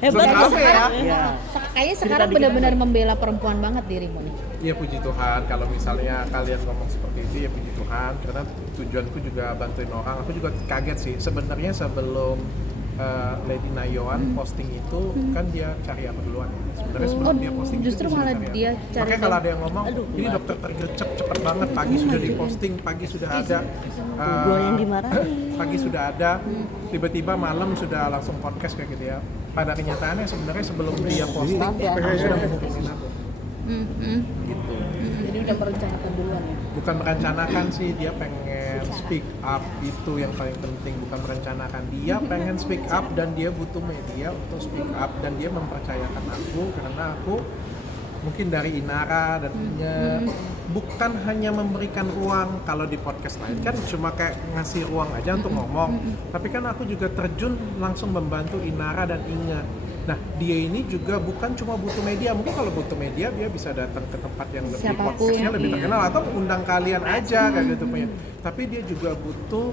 Hebat Sekarang ya. Iya. Kayaknya sekarang benar-benar membela perempuan banget dirimu nih. Ya puji Tuhan, kalau misalnya kalian ngomong seperti itu ya puji Tuhan, karena tujuanku juga bantuin orang. Aku juga kaget sih, sebenarnya sebelum Lady Nayoan posting itu kan dia cari aku duluan ya. Sebenarnya sebelum dia posting justru itu malah sudah dia cari Makanya kalau ada yang ngomong, ini dokter tergercep cepet banget, pagi sudah diposting, pagi sudah ada. Gua yang dimarahin. Pagi sudah ada, tiba-tiba malam sudah langsung podcast kayak gitu ya. Pada kenyataannya sebenarnya sebelum dia posting, dia sudah menghubungin aku. Gitu. Jadi udah merencanakan duluan ya. Bukan merencanakan sih, dia pengen speak up, itu yang paling penting. Bukan merencanakan, dia pengen speak up dan dia butuh media untuk speak up, dan dia mempercayakan aku karena aku mungkin dari Inara dan bukan hanya memberikan ruang. Kalau di podcast lain kan cuma kayak ngasih ruang aja untuk ngomong, tapi kan aku juga terjun langsung membantu Inara dan Inge. Nah, dia ini juga bukan cuma butuh media. Mungkin kalau butuh media, dia bisa datang ke tempat yang lebih Siapapun, podcastnya lebih iya. terkenal atau undang kalian aja kayak gitu punya. Tapi dia juga butuh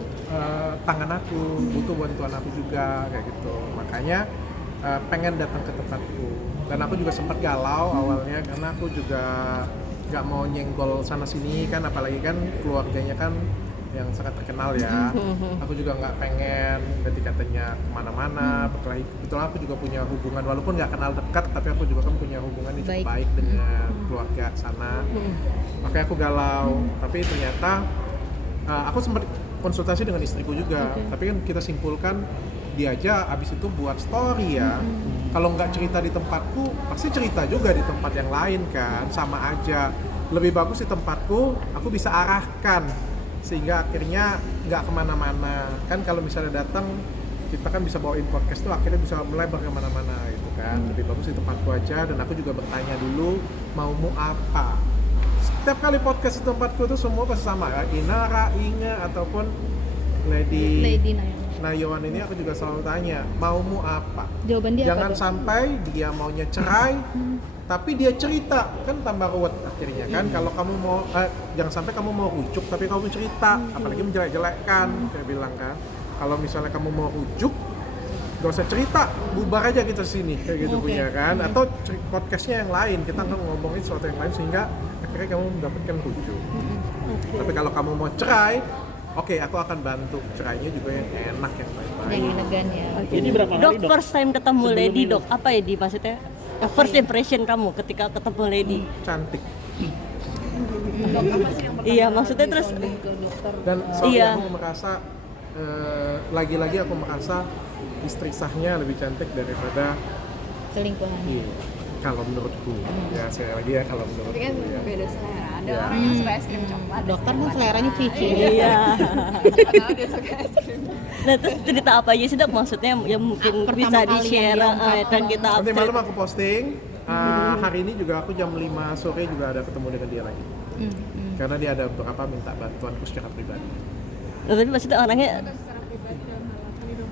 tangan aku, butuh bantuan aku juga kayak gitu. Makanya pengen datang ke tempatku. Dan aku juga sempat galau awalnya karena aku juga nggak mau nyenggol sana sini kan, apalagi kan keluarganya kan yang sangat terkenal ya. Aku juga nggak pengen nanti katanya kemana-mana. Kebetulan aku juga punya hubungan, walaupun nggak kenal dekat, tapi aku juga kan punya hubungan yang cukup baik dengan keluarga sana. Makanya aku galau. Tapi ternyata aku sempat konsultasi dengan istriku juga. Tapi kan kita simpulkan dia aja abis itu buat story ya. Kalau nggak cerita di tempatku, pasti cerita juga di tempat yang lain kan, sama aja. Lebih bagus di tempatku, aku bisa arahkan sehingga akhirnya nggak kemana-mana kan. Kalau misalnya datang kita kan bisa bawain podcast tuh akhirnya bisa melebar kemana-mana gitu kan. Lebih bagus di tempatku aja, dan aku juga bertanya dulu maumu apa. Setiap kali podcast di tempatku tuh semua pasti sama ya, Inara, Inge ataupun Lady Nayoan ini aku juga selalu tanya maumu apa. Jawaban dia jangan apa tuh? sampai dia maunya cerai tapi dia cerita, kan tambah ruwet akhirnya kan. Kalau kamu mau jangan sampai kamu mau rujuk tapi kamu cerita, apalagi menjelek-jelekkan saya bilang kan. Kalau misalnya kamu mau rujuk gak usah cerita, bubar aja kita sini kayak gitu punya kan. Atau podcastnya yang lain, kita kan ngomongin sesuatu yang lain sehingga akhirnya kamu mendapatkan rujuk. Tapi kalau kamu mau cerai, oke, aku akan bantu cerainya juga yang enak, yang baik-baik. Yang elegan ya. Jadi berapa Dok, kali dok? first time ketemu Sebelum Lady ini. dok, apa ya di maksudnya? First impression kamu ketika ketemu Lady? Cantik. Iya, maksudnya terus Dan sorry, Iya. aku merasa lagi-lagi aku merasa istri sahnya lebih cantik daripada Selingkuhan. iya. Kalau menurutku, ya saya lagi ya kalau menurutku Tapi kan ya. beda selera. Ada Ya. orang yang suka es krim coklat. Dokter kan seleranya cici. iya. Tahu dia suka es krim. Nah, terus cerita apa aja sih dok? Maksudnya yang mungkin Pertama bisa kali di-share yang diangkat dan kita Nanti update. malam aku posting. Hari ini juga aku jam 5 sore juga ada ketemu dengan dia lagi. Karena dia ada beberapa minta bantuanku secara pribadi. Nah, tapi maksudnya orangnya Secara pribadi dalam hal apa nih dok?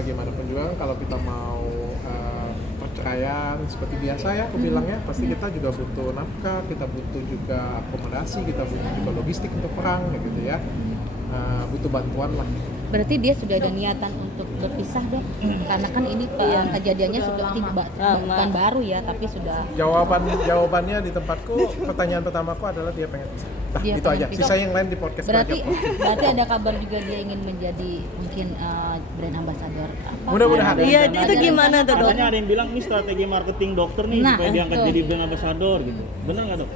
Bagaimanapun juga kalau kita mau perceraian seperti biasa ya, aku bilangnya pasti kita juga butuh nafkah, kita butuh juga akomodasi, kita butuh juga logistik untuk perang kayak gitu ya. Butuh bantuan lah. Berarti dia sudah ada niatan untuk berpisah deh. Karena kan ini kejadiannya sudah bukan baru ya, tapi sudah Jawabannya di tempatku, pertanyaan pertamaku adalah dia pengen pisah. Nah, Dia itu pengen aja. pisah. Sisa yang lain di podcast berarti aja. ada kabar juga dia ingin menjadi mungkin brand ambassador apa? Mudah-mudahan. Iya, itu gimana tuh dok? Katanya ada yang bilang ini strategi marketing dokter nih Nah, supaya diangkat betul. jadi brand ambassador gitu. Benar nggak dok?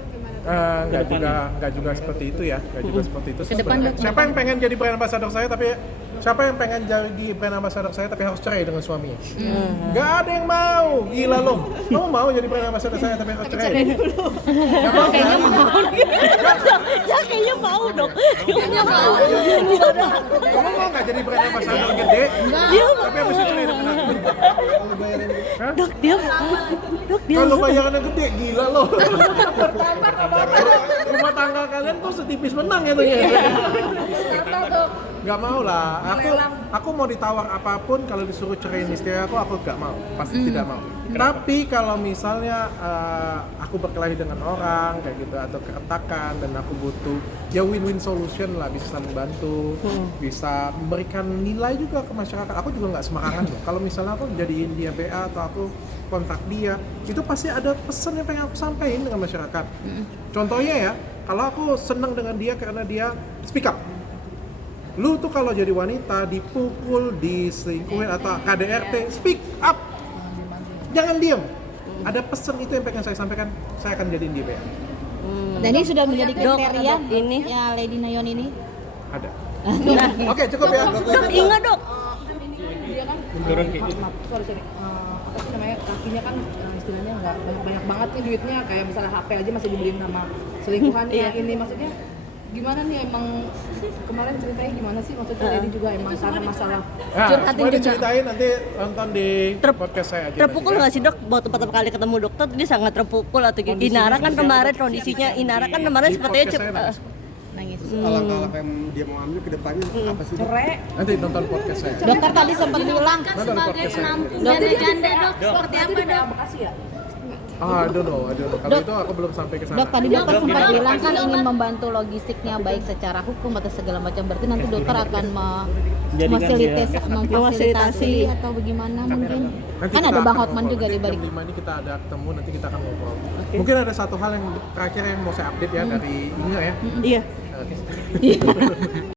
Nggak juga seperti itu ya, nggak juga seperti itu. Ke depan, Sebenarnya. Dok. Siapa yang pengen jadi brand ambassador saya tapi siapa yang pengen jadi brand ambassador saya tapi harus cerai dengan suaminya? Nggak ada yang mau, gila lo. Kamu mau jadi brand ambassador saya tapi harus cerai? Nggak mau, Kayaknya mau. Ya kayaknya mau dok. Kamu mau nggak jadi brand ambassador gede? Tapi habis itu cerai dengan aku? Hah? Dok dia, dok dia. Kalau bayarannya gede, gila lo. Rumah tetangga kalian tuh setipis menang ya tuh ya. Gak mau lah. Aku mau ditawar apapun kalau disuruh ceraiin istri aku gak mau, pasti tidak mau. Tapi kalau misalnya aku berkelahi dengan orang kayak gitu atau keretakan dan aku butuh ya win-win solution lah, bisa saling bantu, bisa memberikan nilai juga ke masyarakat. Aku juga nggak sembarangan loh. Kalau misalnya aku jadiin dia BA atau aku kontak dia, itu pasti ada pesan yang pengen aku sampaikan dengan masyarakat. Contohnya ya, kalau aku senang dengan dia karena dia speak up. Lu tuh kalau jadi wanita dipukul, diselingkuhin atau KDRT, speak up. Jangan diem. Ada pesan itu yang pengen saya sampaikan, saya akan jadiin dia BA. Dan ini sudah menjadi Dok, kriteria dok, ini. ya Lady Nayon ini. Ada. Oke, cukup ya. Dok, ingat dok. Dia kan Turun, Ki. sorry apa sih namanya, kakinya kan istilahnya nggak banyak banget nih duitnya, kayak misalnya HP aja masih dibeliin sama selingkuhannya. Ini maksudnya gimana nih, emang kemarin ceritanya gimana sih, maksudnya Lady juga emang karena masalah Nah, Curhatin semua juga. diceritain nanti nonton di podcast saya aja. Terpukul nggak sih dok? Waktu pertama kali ketemu dokter dia sangat terpukul atau gitu. Kondisinya Inara kan seperti kemarin apa? kondisinya Inara kan kemarin Di sepertinya podcast saya nangis. Nangis. Langkah-langkah yang dia mau ambil ke depannya apa sih? Dok? cerai. Nanti nonton podcast saya. Dokter tadi sempat bilang Nonton podcast saya. janda dok seperti apa Di dok? Bekasi ya? I don't know. Kalau itu aku belum sampai ke sana. Dok tadi dokter sempat bilang kan ingin membantu logistiknya baik secara hukum atau segala macam. Berarti nanti dokter akan Jadikan dia- memfasilitasi atau bagaimana mungkin? Nanti Kan kita ada Bang akan Hotman ngobrol. juga di Nanti balik. jam 5 ini kita ada ketemu, nanti kita akan ngobrol. Mungkin ada satu hal yang terakhir yang mau saya update ya dari Inge ya. Iya. Oke.